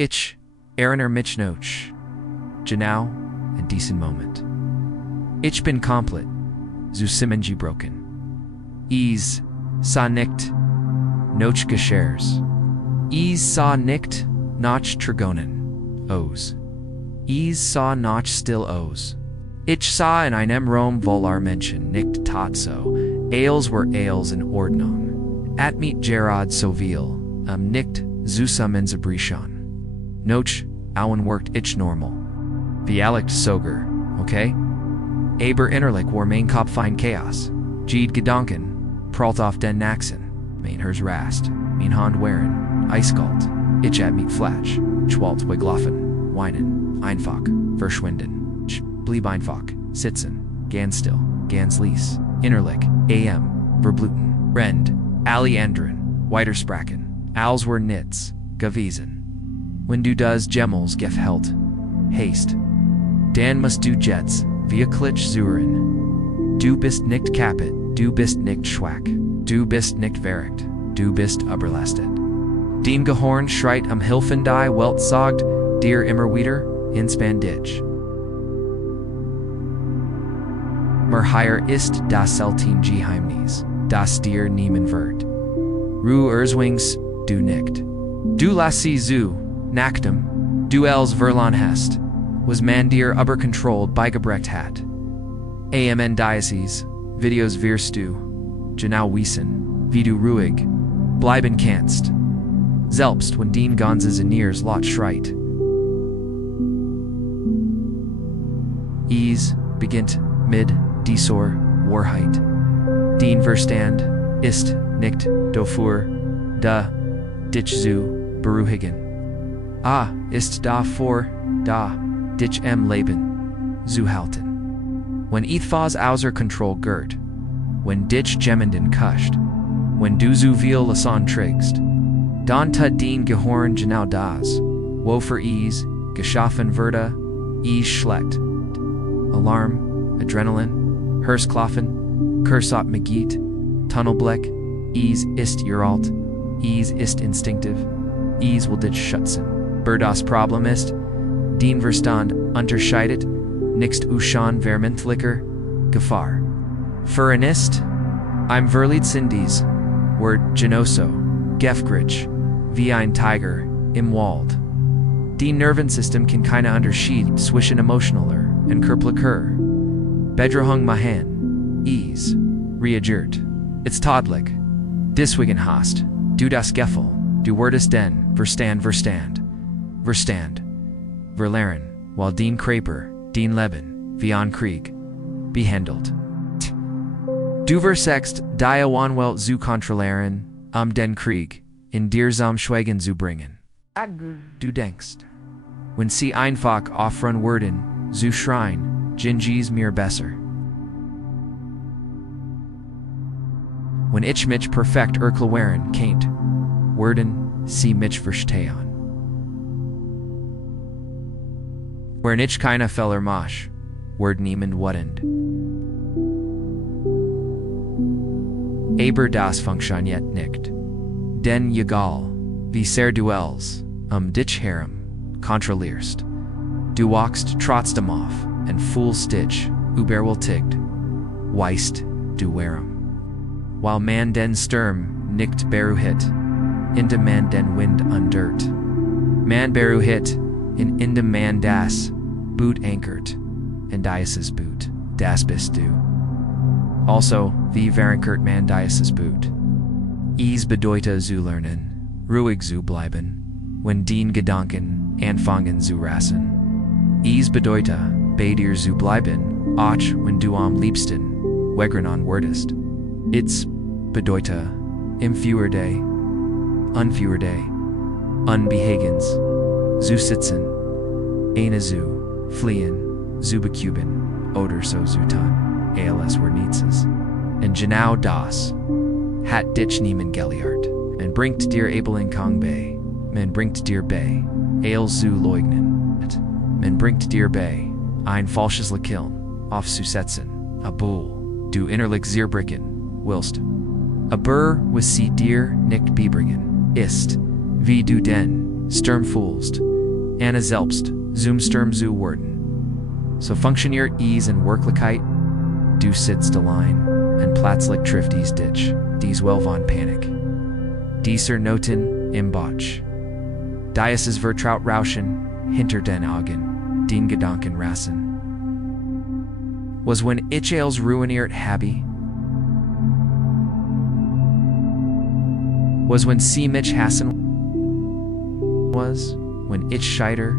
Ich, erfährst mich noch, genau, and diesem Moment. Ich bin komplett, zu Simenji broken. Is, sa nicht, noch geschehrs. Is sa nicht, noch trigonen, os. Is sa noch still os. Ich sah in einem Rom volar Menschen nicht tat so, ales were ales in Ordnung. Atmit Gerard so viel, nicht, zusam in Zabrichon. Noch, auen worked ich normal. Vialicht soger, okay? Aber innerlich war mein Kopf fein Chaos. Jeed Gedanken, pralt auf den Naxen, mein Hers rast, mein Hand waren, eiskalt, ich at flash, schwalt wiglaufen, weinen, einfach, verschwinden, blieb einfach, sitzen, ganz still, ganz leis, innerlich, verbluten, rend, alle anderen, weitersprachen, als were nits, gewesen. When du das Gemmels gefhelt, haste. Dan musst du jetzt, wirklich zuhren. Du bist nicht kaputt, du bist nicht schwach, du bist nicht verrückt, du bist überlastet. Dem Gehorn schreit Hilfen die Welt sagt, dir immer wieder, inspan dich. Mer hier ist das Selten Geheimnis, das dir niemand wird. Ruhe erzwings, du nicht. Du lassi zu, nachdem, du els verloren hast, was man dir übercontrolled beigebrecht hat. Amn Diocese, Videos wirst du, genau wissen, wie du ruhig, bleiben kannst. Selbst wenn dein ganzes Inneres laut schreit. Is, beginnt, mit, dieser, Wahrheit. Dein Verstand, ist, nicht, dafür, da, dich zu, beruhigen. Ist dafür, da, dich Leben, zu halten. Wenn etwas außer Kontrolle gehört, wenn dich jemanden kuscht, wenn du zu viel Lasson trägst, dann tut dein Gehirn genau das, wofür es geschaffen wurde, es schlägt. Alarm, Adrenalin, Herzklopfen, Kursat Magit, Tunnelblick, es ist uralt, es ist instinktiv, es will dich schützen. Das Problem ist, dein Verstand unterscheidet nicht zwischen vermeintlicher Gefahr. Für ihn ist, im Verletzten dies, Wort genoso, gefgrig, wie ein Tiger, im Wald. Dein Nervensystem kann keine Unterschied zwischen emotionaler und körperlicher Bedrohung machen, es reagiert. It's todlich. Deswegen hast du das Gefühl, du wurdest den Verstand verlernen, while dein Körper, dein Leben, wie ein Krieg, behandelt. Du versechst die Wanwelt zu kontrollieren, den Krieg, in dir zum Schweigen zu bringen. Du denkst, wenn sie einfach aufhören würden, zu schreien, gingies mir besser. Wenn ich mich perfekt erklären kennt, würden sie mich verstehen. Wenn ich keine Fehler mach, wird niemand wütend. Aber das funktioniert nicht. Denn egal, wie sehr du els, dich herum, kontrollierst, du wachst trotzdem auf und fühlst dich überwältigt, weißt du warum. While man den Sturm nicht beruhigt, indem man den Wind andert. Man beruhigt, indem man das Boot ankert, und dieses Boot, das bist du. Also, wie verankert man dieses Boot? Es bedeutet zu lernen, ruhig zu bleiben, wenn dein Gedanken anfangen zu rasen. Es bedeutet, bei dir zu bleiben, auch wenn du am liebsten wegrennen würdest. It's bedeutet, im Führer day, unbehagens, zu sitzen, eine zu fliehen, zu becuben, oder so zu tun, als were nichts. Und genau das hat dich niemand gelehrt. Man bringt dir Abelin Kong bei, man bringt dir bei, als zu leugnen. Man bringt dir bei, ein falsches Lakiln aufzusetzen, obwohl du innerlich zerbricken willst. Aber was sie dir nicht bebringen, ist, wie du den Sturm fühlst, Anna selbst, zum Sturm zu werden. So funktioniert Ease und Wirklichkeit, du sitzt allein, und plötzlich trifft dich, dies well von Panik. Dieser Noten im Bauch. Dieses Vertraut Rauschen, hinter den Augen, den Gedanken rasen. Was when ich als ruiniert habe? Was when sie mich hassen? Was when ich scheiter?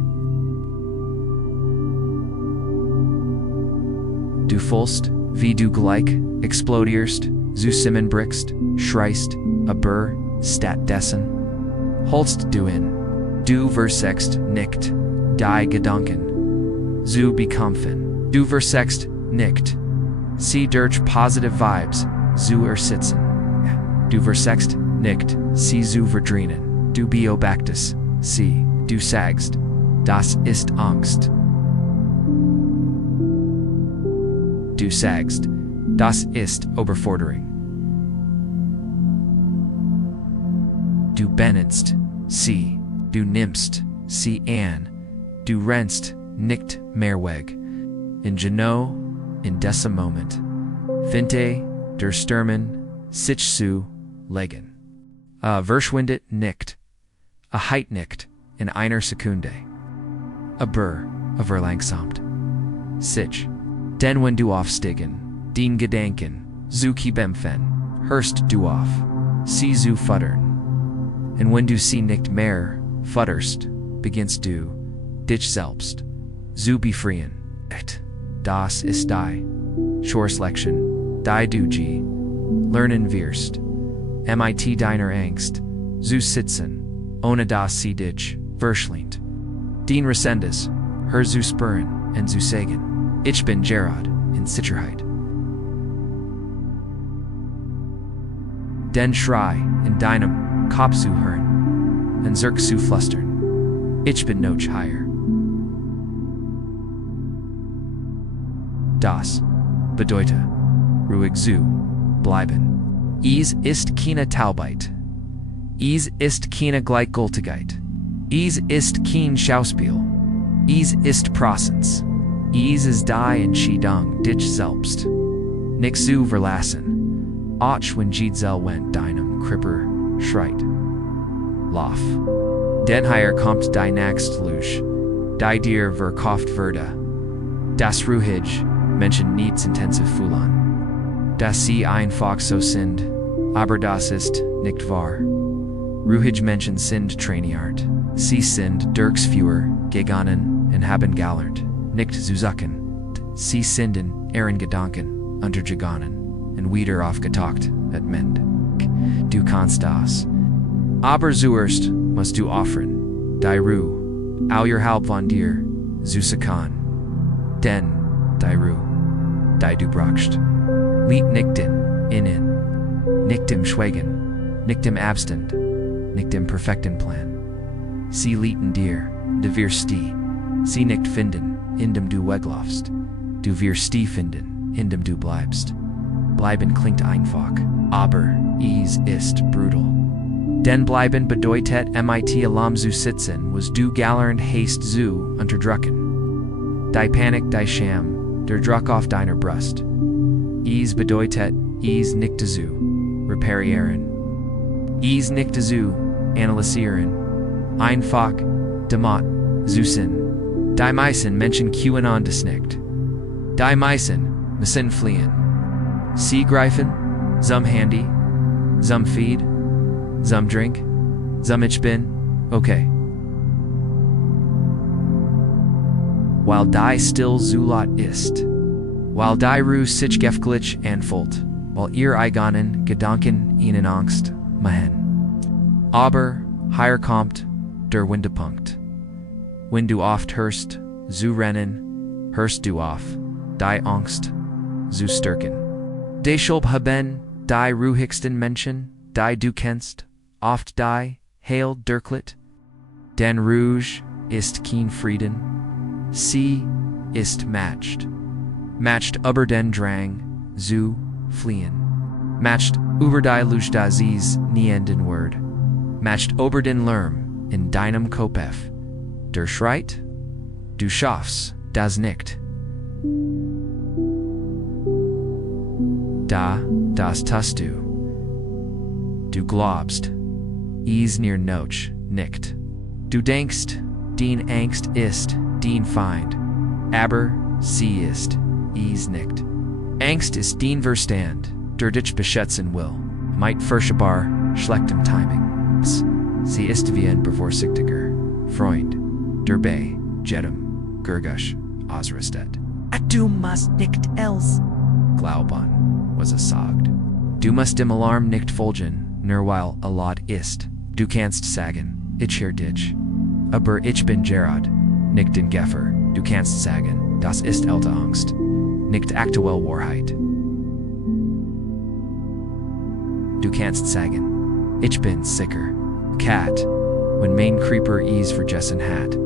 Du fühlst, wie du gleich, explodierst, zusammenbrichst, schreist, aber, stattdessen. Holst du in. Du versechst nicht, die Gedanken. Zu bekämpfen. Du versechst nicht. Sie durch positive Vibes, zu ersitzen. Du versechst nicht, sie zu verdrängen. Du beobachtest, sie, du sagst, das ist Angst. Du sagst, das ist Überforderung. Du benutzt, sie, du nimmst, sie an, du rennst nicht mehr weg. In genau, in diesem Moment, finde, der Stürmen, sich zu legen. Verschwindet nicht, heit nicht, in einer Sekunde. Aber, verlangsamt. Sich. Denn wenn du aufsteigen, den Gedanken, zu kämpfen, hörst du auf, sie zu futtern. Und wenn du sie nicht mehr futterst, beginnst du, dich selbst, zu befreien. Das ist die Schorslektion, die du lernen wirst. Mit deiner Angst, zu sitzen, ohne dass sie dich verschlingt. Den Resendes, hör zu spüren und zu sagen. Ich bin Gerard in Sicherheit. Den Schrei in deinem Kopf zu hören und zurück zu flüstern. Ich bin noch higher. Das bedeutet ruhig zu bleiben. Es ist keine Taubheit. Es ist keine Gleichgültigkeit. Es ist kein Schauspiel. Es ist Präsenz. Es ist die Entscheidung dich selbst. Nicht zu verlassen. Auch wenn wenn deinem Kripper schreit. Lauf. Denn hier kommt die nächste Lüge, die dir verkauft wurde. Das ruhig, Menschen nichts intensiv fühlen. Dass sie einfach so sind, aber das ist nicht wahr. Ruhig Menschen sind trainiert. Sie sind durchs Feuer gegangen und haben gelernt. Nicht zu suchen. Sie sind in ihren Gedanken untergegangen und wieder aufgetaucht at Mend. Du kannst das. Aber zuerst musst du offern, die Ruhe, außerhalb von dir, zu suchen. Denn die Ruhe, die du brauchst, liegt nicht innen, nicht im Schweigen, nicht im Abstand, nicht im perfekten Plan. Sie liegt in dir, du wirst sie nicht finden, indem du weglaufst. Du wirst die finden, indem du bleibst. Bleiben klingt einfach, aber es ist brutal. Denn bleiben bedeutet mit alarm zu sitzen, was du gelernt hast zu unterdrücken. Die Panik, die Scham, der Druck auf deiner Brust. Es bedeutet, es nicht zu reparieren. Es nicht zu analysieren. Einfach, damit, zu sein. Die meisten Menschen QAnon das nicht. Die meisten müssen fliehen. Sie greifen, zum Handy, zum Feed, zum Drink, zum Ich bin, okay. Weil die still Zulat ist. Weil die Ruhe sich gefglitsch anfühlt. Weil ihr eigenen Gedanken ihnen Angst machen. Aber, hier kommt der Wendepunkt. Wenn du oft hörst, zu rennen, hörst du auf, die Angst zu stärken. Deshalb haben die ruhigsten Menschen, die du kennst, oft die heil durchlet. Denn Ruhe ist kein Frieden, sie ist matched. Matched über den Drang zu fliehen. Matched über die Lust das nie enden wird. Matched über den Lärm, in deinem Kopf, der schreit, du schaffst das nicht. Das tust du. Du glaubst, es near noch nicht. Du denkst, dein Angst ist dein Feind, aber sie ist es nicht. Angst ist dein Verstand, der dich beschützen will, mit furchtbar schlechtem Timing. Sie ist wie ein bevorsichtiger Freund, der bei jedem Gergush ausrüstet. Du musst nicht els. Glauben, was es sagt. Du musst im Alarm nicht folgen, nur weil laut ist. Du kannst sagen, ich höre dich. Aber ich bin Gerard, nicht den Geffer. Du kannst sagen, das ist alte Angst, nicht aktuell Wahrheit. Du kannst sagen, ich bin sicher. Cat, when mein Creeper is vergessen hat.